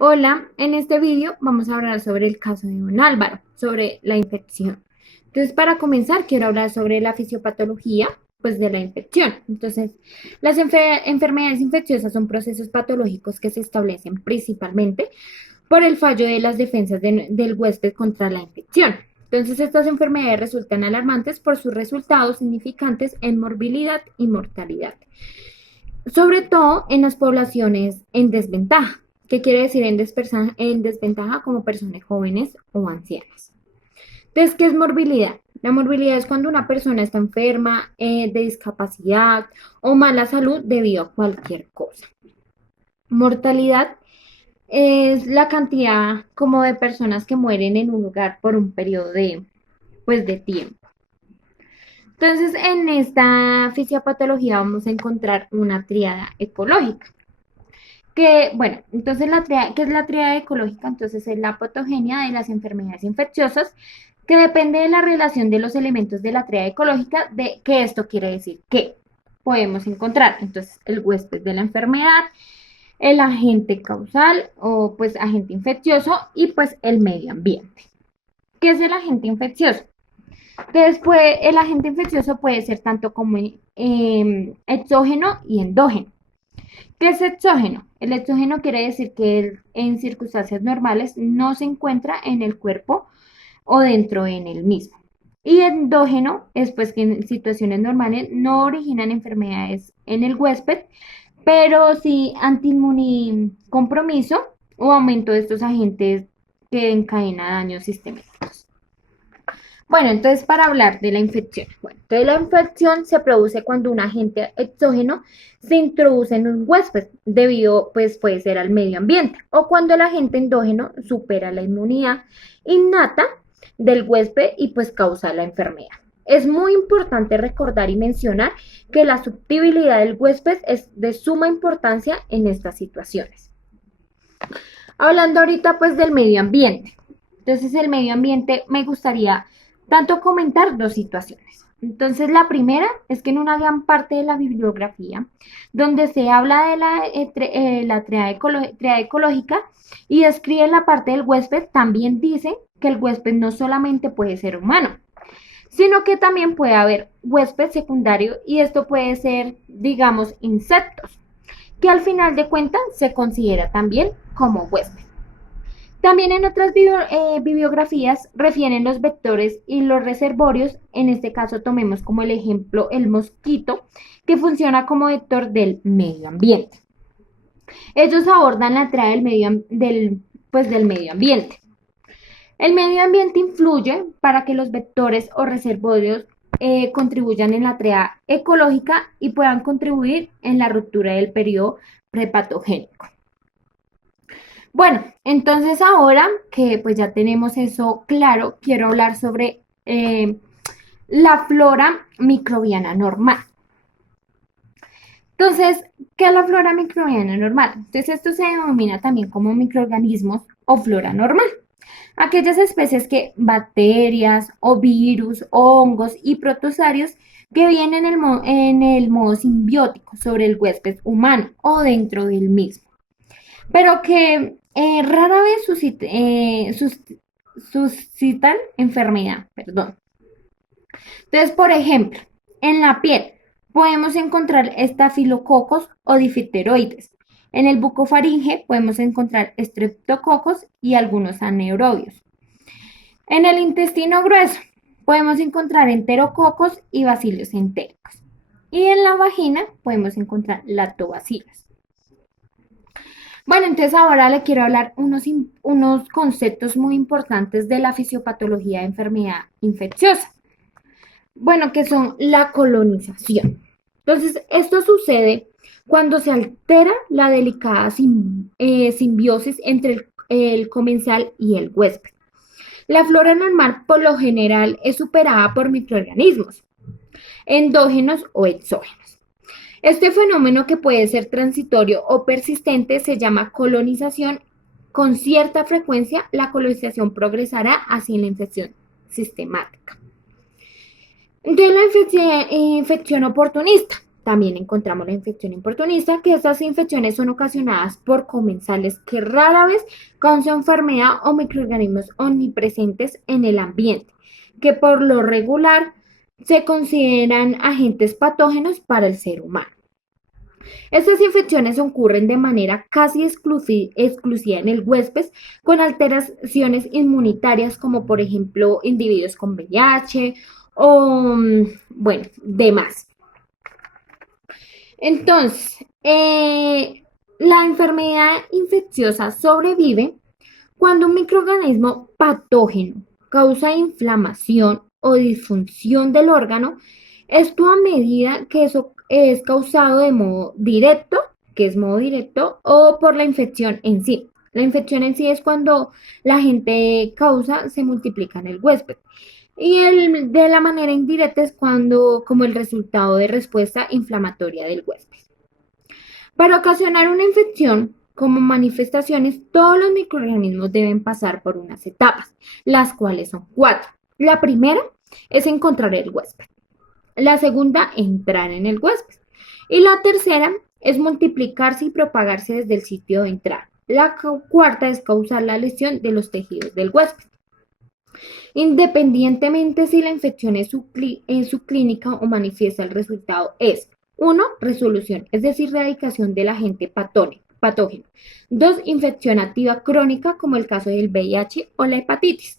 Hola, en este vídeo vamos a hablar sobre el caso de don Álvaro, sobre la infección. Entonces, para comenzar, quiero hablar sobre la fisiopatología, pues, de la infección. Entonces, las enfermedades infecciosas son procesos patológicos que se establecen principalmente por el fallo de las defensas del huésped contra la infección. Entonces, estas enfermedades resultan alarmantes por sus resultados significantes en morbilidad y mortalidad, sobre todo en las poblaciones en desventaja. ¿Qué quiere decir en desventaja? Como personas jóvenes o ancianas. Entonces, ¿qué es morbilidad? La morbilidad es cuando una persona está enferma, de discapacidad o mala salud debido a cualquier cosa. Mortalidad es la cantidad como de personas que mueren en un lugar por un periodo de tiempo. Entonces, en esta fisiopatología vamos a encontrar una tríada ecológica. Bueno, entonces ¿qué es la tríada ecológica? Entonces es la patogenia de las enfermedades infecciosas que depende de la relación de los elementos de la tríada ecológica, de qué esto quiere decir que podemos encontrar. Entonces, el huésped de la enfermedad, el agente causal o pues agente infeccioso y pues el medio ambiente. ¿Qué es el agente infeccioso? Después, el agente infeccioso puede ser tanto como exógeno y endógeno. ¿Qué es exógeno? El exógeno quiere decir que en circunstancias normales no se encuentra en el cuerpo o dentro en el mismo. Y endógeno es pues que en situaciones normales no originan enfermedades en el huésped, pero sí compromiso o aumento de estos agentes que encadena daños sistémicos. Bueno, entonces para hablar de la infección. Bueno, entonces la infección se produce cuando un agente exógeno se introduce en un huésped debido, pues puede ser al medio ambiente, o cuando el agente endógeno supera la inmunidad innata del huésped y pues causa la enfermedad. Es muy importante recordar y mencionar que la susceptibilidad del huésped es de suma importancia en estas situaciones. Hablando ahorita pues del medio ambiente. Entonces el medio ambiente me gustaría tanto comentar dos situaciones. Entonces la primera es que en una gran parte de la bibliografía donde se habla de la triada ecológica y describe la parte del huésped, también dice que el huésped no solamente puede ser humano, sino que también puede haber huésped secundario y esto puede ser, digamos, insectos, que al final de cuentas se considera también como huésped. También en otras bibliografías refieren los vectores y los reservorios, en este caso tomemos como el ejemplo el mosquito, que funciona como vector del medio ambiente. Ellos abordan la entrada del medio ambiente. El medio ambiente influye para que los vectores o reservorios contribuyan en la tarea ecológica y puedan contribuir en la ruptura del periodo prepatogénico. Bueno, entonces ahora que pues ya tenemos eso claro, quiero hablar sobre la flora microbiana normal. Entonces, ¿qué es la flora microbiana normal? Entonces, esto se denomina también como microorganismos o flora normal. Aquellas especies que bacterias o virus, o hongos y protozoarios que vienen en el modo simbiótico sobre el huésped humano o dentro del mismo, pero que rara vez suscitan enfermedad, perdón. Entonces, por ejemplo, en la piel podemos encontrar estafilococos o difteroides. En el bucofaringe podemos encontrar estreptococos y algunos anaerobios. En el intestino grueso podemos encontrar enterococos y bacilos entéricos. Y en la vagina podemos encontrar lactobacilos. Bueno, entonces ahora le quiero hablar unos conceptos muy importantes de la fisiopatología de enfermedad infecciosa. Bueno, que son la colonización. Entonces, esto sucede cuando se altera la delicada simbiosis entre el comensal y el huésped. La flora normal, por lo general, es superada por microorganismos, endógenos o exógenos. Este fenómeno, que puede ser transitorio o persistente, se llama colonización. Con cierta frecuencia, la colonización progresará hacia la infección sistemática. Entonces, la infección oportunista también encontramos la infección oportunista, que estas infecciones son ocasionadas por comensales que rara vez causan enfermedad o microorganismos omnipresentes en el ambiente, que por lo regular se consideran agentes patógenos para el ser humano. Estas infecciones ocurren de manera casi exclusiva en el huésped con alteraciones inmunitarias como por ejemplo individuos con VIH o, bueno, demás. Entonces, la enfermedad infecciosa sobrevive cuando un microorganismo patógeno causa inflamación o disfunción del órgano. Esto a medida que eso es causado de modo directo, que es modo directo, o por la infección en sí. La infección en sí es cuando la agente causa se multiplica en el huésped. Y de la manera indirecta es cuando, como el resultado de respuesta inflamatoria del huésped. Para ocasionar una infección, como manifestaciones, todos los microorganismos deben pasar por unas etapas, las cuales son 4. La primera es encontrar el huésped. La segunda, entrar en el huésped. Y la tercera es multiplicarse y propagarse desde el sitio de entrada. La cuarta es causar la lesión de los tejidos del huésped. Independientemente si la infección es subclínica o manifiesta, el resultado es 1. Resolución, es decir, erradicación del agente patógeno. 2. Infección activa crónica, como el caso del VIH o la hepatitis.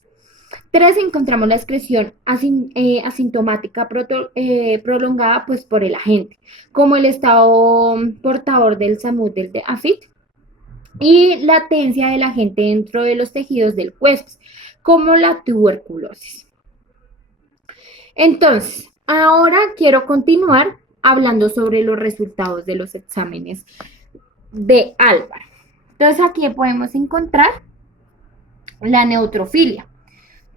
3. Encontramos la excreción asintomática prolongada pues, por el agente, como el estado portador del SAMU del AFIT, y latencia del agente dentro de los tejidos del huésped, como la tuberculosis. Entonces, ahora quiero continuar hablando sobre los resultados de los exámenes de Álvaro. Entonces, aquí podemos encontrar la neutrofilia.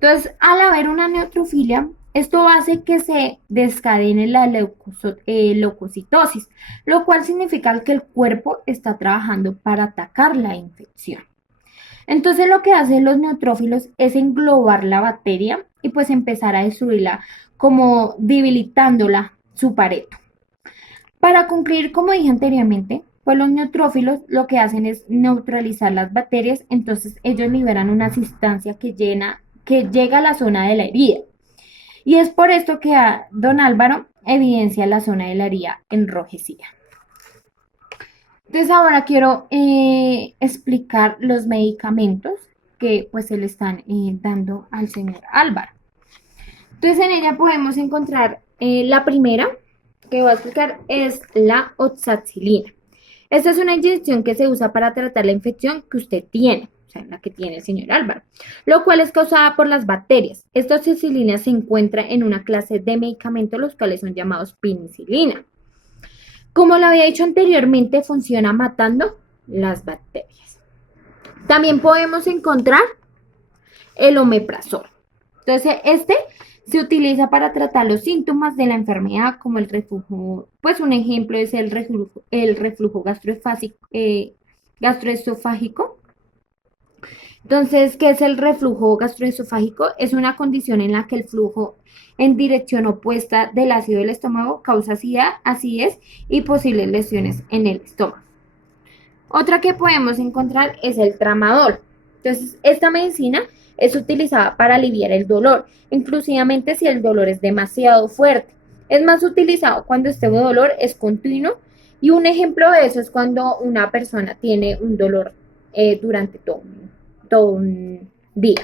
Entonces, al haber una neutrofilia, esto hace que se descadene la leucocitosis, lo cual significa que el cuerpo está trabajando para atacar la infección. Entonces, lo que hacen los neutrófilos es englobar la bacteria y pues empezar a destruirla, como debilitándola su pared. Para concluir, como dije anteriormente, pues los neutrófilos lo que hacen es neutralizar las bacterias, entonces ellos liberan una sustancia que llega a la zona de la herida. Y es por esto que don Álvaro evidencia la zona de la herida enrojecida. Entonces ahora quiero explicar los medicamentos que pues se le están dando al señor Álvaro. Entonces en ella podemos encontrar la primera que voy a explicar es la oxacilina. Esta es una inyección que se usa para tratar la infección que usted tiene, o sea, la que tiene el señor Álvaro, lo cual es causada por las bacterias. Esta oxacilina se encuentra en una clase de medicamentos, los cuales son llamados penicilina. Como lo había dicho anteriormente, funciona matando las bacterias. También podemos encontrar el omeprazol. Entonces, este se utiliza para tratar los síntomas de la enfermedad, como el reflujo. Pues un ejemplo es el reflujo gastroesofágico. Entonces, ¿qué es el reflujo gastroesofágico? Es una condición en la que el flujo en dirección opuesta del ácido del estómago causa acidez y posibles lesiones en el estómago. Otra que podemos encontrar es el tramadol. Entonces, esta medicina es utilizada para aliviar el dolor, inclusivamente si el dolor es demasiado fuerte. Es más utilizado cuando este dolor es continuo, y un ejemplo de eso es cuando una persona tiene un dolor durante todo un día.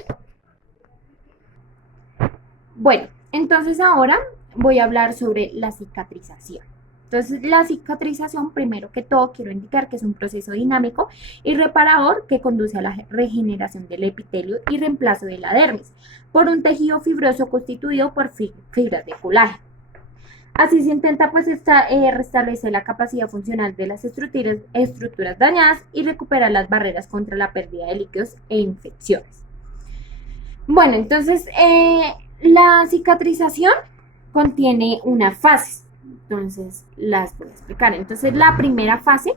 Bueno, entonces ahora voy a hablar sobre la cicatrización. Entonces, la cicatrización, primero que todo, quiero indicar que es un proceso dinámico y reparador que conduce a la regeneración del epitelio y reemplazo de la dermis por un tejido fibroso constituido por fibras de colágeno. Así se intenta pues restablecer la capacidad funcional de las estructuras dañadas y recuperar las barreras contra la pérdida de líquidos e infecciones. Bueno, entonces la cicatrización contiene una fase. Entonces las voy a explicar. Entonces la primera fase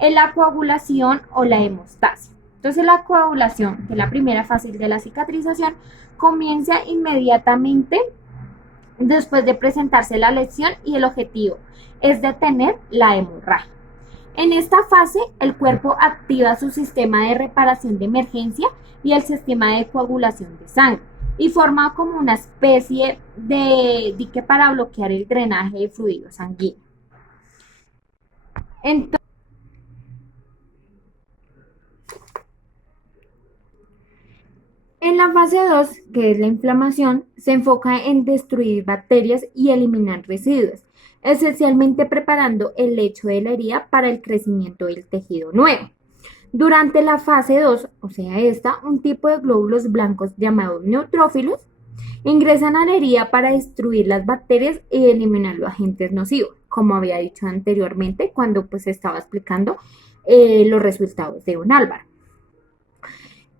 es la coagulación o la hemostasia. Entonces la coagulación, que es la primera fase de la cicatrización, comienza inmediatamente después de presentarse la lesión y el objetivo es detener la hemorragia. En esta fase, el cuerpo activa su sistema de reparación de emergencia y el sistema de coagulación de sangre y forma como una especie de dique para bloquear el drenaje de fluido sanguíneo. Entonces, en la fase 2, que es la inflamación, se enfoca en destruir bacterias y eliminar residuos, esencialmente preparando el lecho de la herida para el crecimiento del tejido nuevo. Durante la fase 2, o sea esta, un tipo de glóbulos blancos llamados neutrófilos ingresan a la herida para destruir las bacterias y eliminar los agentes nocivos, como había dicho anteriormente cuando pues estaba explicando los resultados de un Álvaro.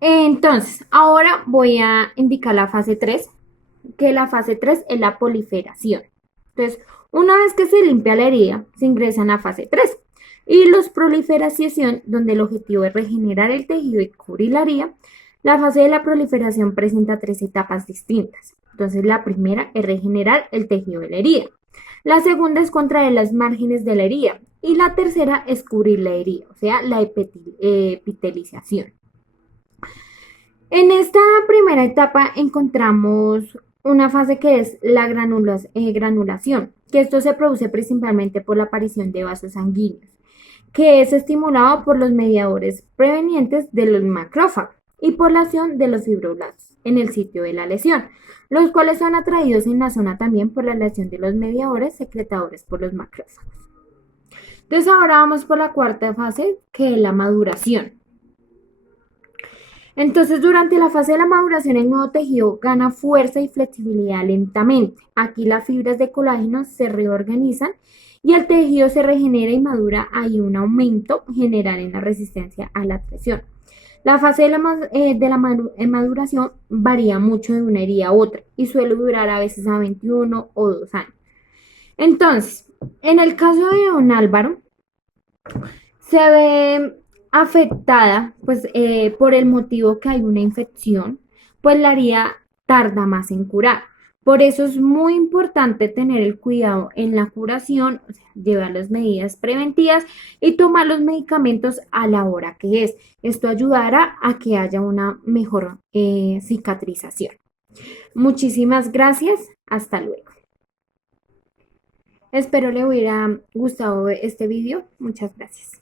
Entonces, ahora voy a indicar la fase 3, que la fase 3 es la proliferación. Entonces, una vez que se limpia la herida, se ingresa en la fase 3 y los proliferación, donde el objetivo es regenerar el tejido y cubrir la herida. La fase de la proliferación presenta 3 etapas distintas. Entonces, la primera es regenerar el tejido de la herida. La segunda es contraer las márgenes de la herida. Y la tercera es cubrir la herida, o sea, la epitelización. En esta primera etapa encontramos una fase que es la granulación, que esto se produce principalmente por la aparición de vasos sanguíneos, que es estimulado por los mediadores prevenientes de los macrófagos y por la acción de los fibroblastos en el sitio de la lesión, los cuales son atraídos en la zona también por la acción de los mediadores secretadores por los macrófagos. Entonces ahora vamos por la cuarta fase, que es la maduración. Entonces, durante la fase de la maduración, el nuevo tejido gana fuerza y flexibilidad lentamente. Aquí las fibras de colágeno se reorganizan y el tejido se regenera y madura. Hay un aumento general en la resistencia a la presión. La fase de la maduración varía mucho de una herida a otra y suele durar a veces a 21 o 2 años. Entonces, en el caso de don Álvaro, se ve afectada pues por el motivo que hay una infección, pues la herida tarda más en curar. Por eso es muy importante tener el cuidado en la curación, o sea, llevar las medidas preventivas y tomar los medicamentos a la hora que es. Esto ayudará a que haya una mejor cicatrización. Muchísimas gracias. Hasta luego. Espero le hubiera gustado este video. Muchas gracias.